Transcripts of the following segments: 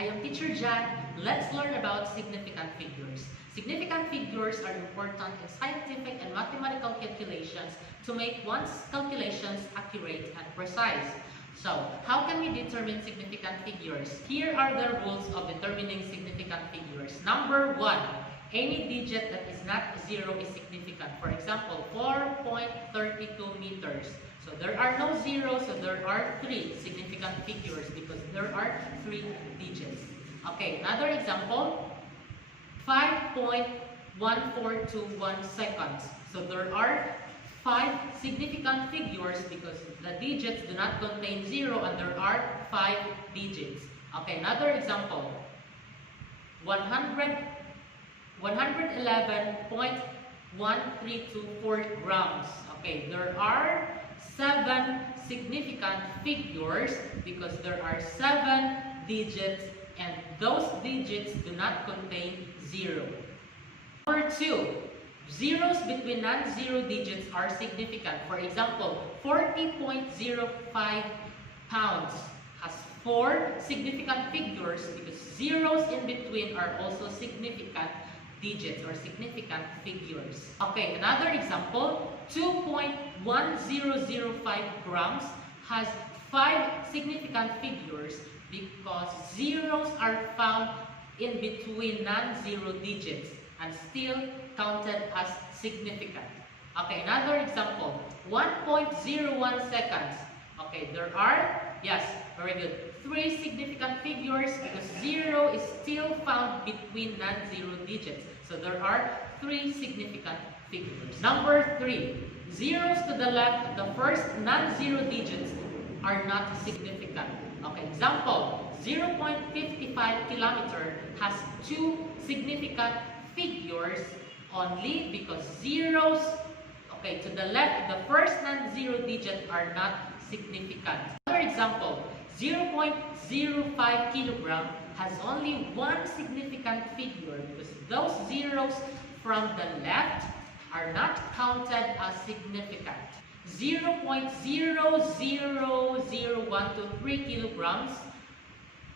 I am Teacher Jan. Let's learn about significant figures. Significant figures are important in scientific and mathematical calculations to make one's calculations accurate and precise. So, how can we determine significant figures? Here are the rules of determining significant figures. Number 1, any digit that is not 0 is significant. For example, 4.32 meters. So there are no zeros, so there are 3 significant figures because there are 3 digits. Okay, another example, 5.1421 seconds. So there are 5 significant figures because the digits do not contain 0 and there are 5 digits. Okay, another example, 111.1324 grams. Okay, there are 7 significant figures because there are 7 digits and those digits do not contain 0. Number 2, zeros between non-zero digits are significant. For example, 40.05 pounds has 4 significant figures because zeros in between are also significant digits or significant figures. Okay, another example, 2.1005 grams has 5 significant figures because zeros are found in between non-zero digits and still counted as significant. Okay, another example, 1.01 seconds. Okay, there are, yes, very good, 3 significant figures because 0 is still found between non-zero digits. So there are 3 significant figures. Number 3, zeros to the left of the first non-zero digits are not significant. Okay, example, 0.55 kilometer has 2 significant figures only because zeros, okay, to the left of the first non-zero digit are not significant. Another example, 0.05 kilogram has only 1 significant figure because those zeros from the left are not counted as significant. 0.000123 kilograms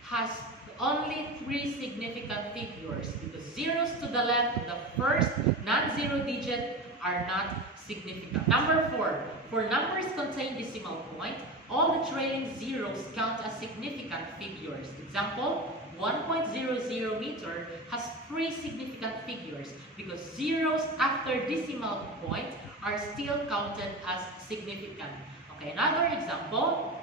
has only 3 significant figures because zeros to the left of the first non-zero digit are not significant. Number 4, for numbers contain decimal point, all the trailing zeros count as significant figures. Example, 1.00 meter has 3 significant figures because zeros after decimal point are still counted as significant. Okay, another example,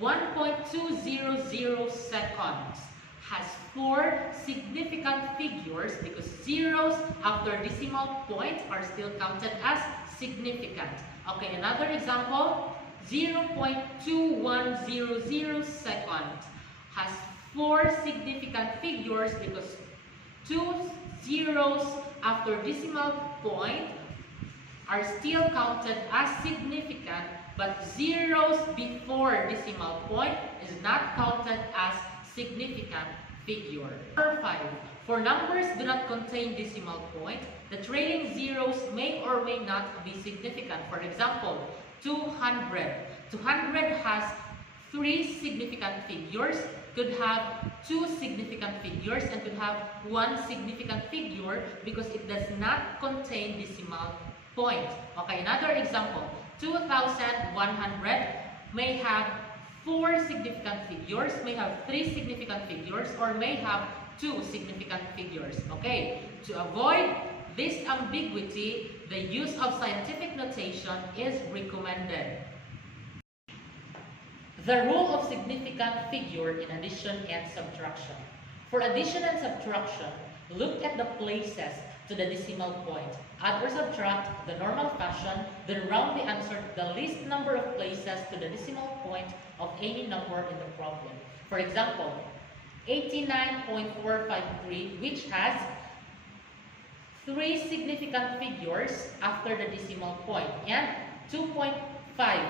1.200 seconds has 4 significant figures because zeros after decimal point are still counted as significant. Okay, another example, 0.2100 seconds has 4 significant figures because 2 zeros after decimal point are still counted as significant, but zeros before decimal point is not counted as significant figure. Number 5, for numbers do not contain decimal point, the trailing zeros may or may not be significant. For example, 200. 200 has 3 significant figures, could have 2 significant figures, and could have 1 significant figure because it does not contain decimal point. Okay, another example, 2,100 may have 4 significant figures, may have 3 significant figures, or may have 2 significant figures. Okay, to avoid this ambiguity, the use of scientific notation is recommended. The rule of significant figure in addition and subtraction. For addition and subtraction, look at the places to the decimal point. Add or subtract the normal fashion, then round the answer to the least number of places to the decimal point of any number in the problem. For example, 89.453, which has 3 significant figures after the decimal point, and 2.5,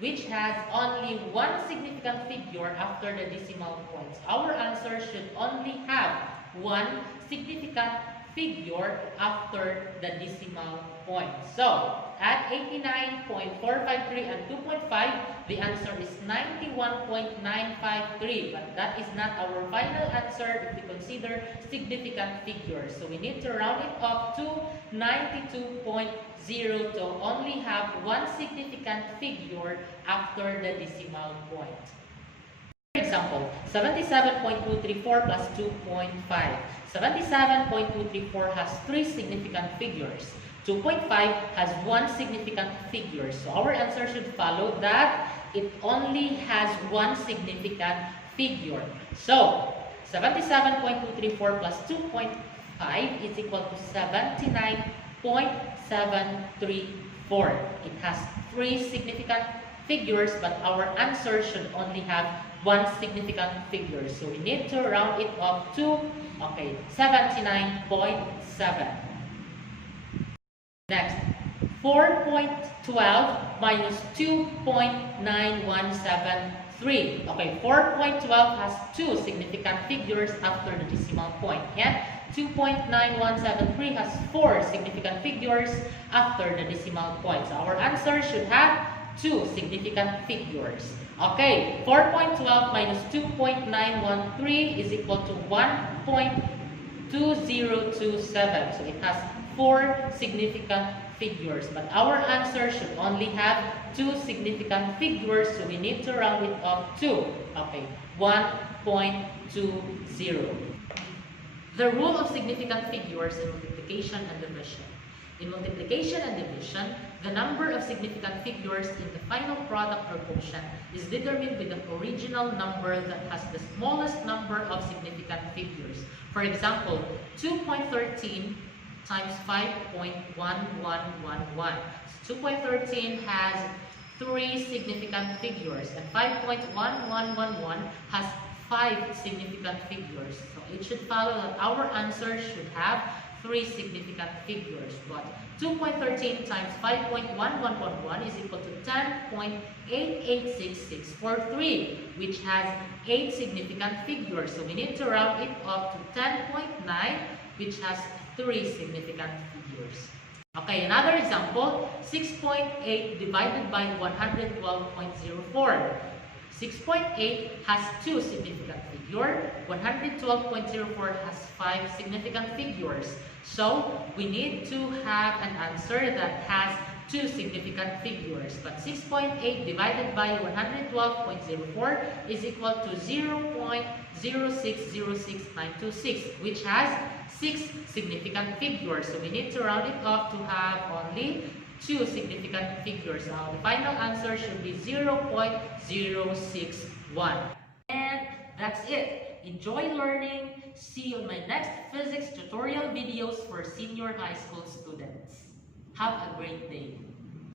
which has only 1 significant figure after the decimal point. Our answer should only have 1 significant figure after the decimal point. So, at 89.453 and 2.5, the answer is 91.953. But that is not our final answer if we consider significant figures. So, we need to round it up to 92.0 to only have one significant figure after the decimal point. For example, 77.234 plus 2.5. 77.234 has three significant figures. 2.5 has one significant figure. So our answer should follow that it only has one significant figure. So 77.234 plus 2.5 is equal to 79.734. It has three significant figures, but our answer should only have one significant figure. So we need to round it up to 79.7. Next, 4.12 minus 2.9173. 4.12 has two significant figures after the decimal point, and 2.9173 has four significant figures after the decimal point. So our answer should have two significant figures. 4.12 minus 2.913 is equal to 1.2027. So it has four significant figures, but our answer should only have two significant figures, so we need to round it up to 1.20. The rule of significant figures in multiplication and division. In multiplication and division, the number of significant figures in the final product or quotient is determined by the original number that has the smallest number of significant figures. For example, 2.13 times 5.1111. So 2.13 has three significant figures, and 5.1111 has five significant figures. So it should follow that our answer should have three significant figures. But 2.13 times 5.1111 is equal to 10.886643, which has 8 significant figures. So we need to round it up to 10.9, which has 3 significant figures. Another example, 6.8 divided by 112.04. 6.8 has two significant figures. 112.04 has 5 significant figures. So we need to have an answer that has two significant figures. But 6.8 divided by 112.04 is equal to 0.0606926, which has 6 significant figures. So we need to round it up to have only two significant figures. Now the final answer should be 0.061. And that's it. Enjoy learning. See you on my next physics tutorial videos for senior high school students. Have a great day.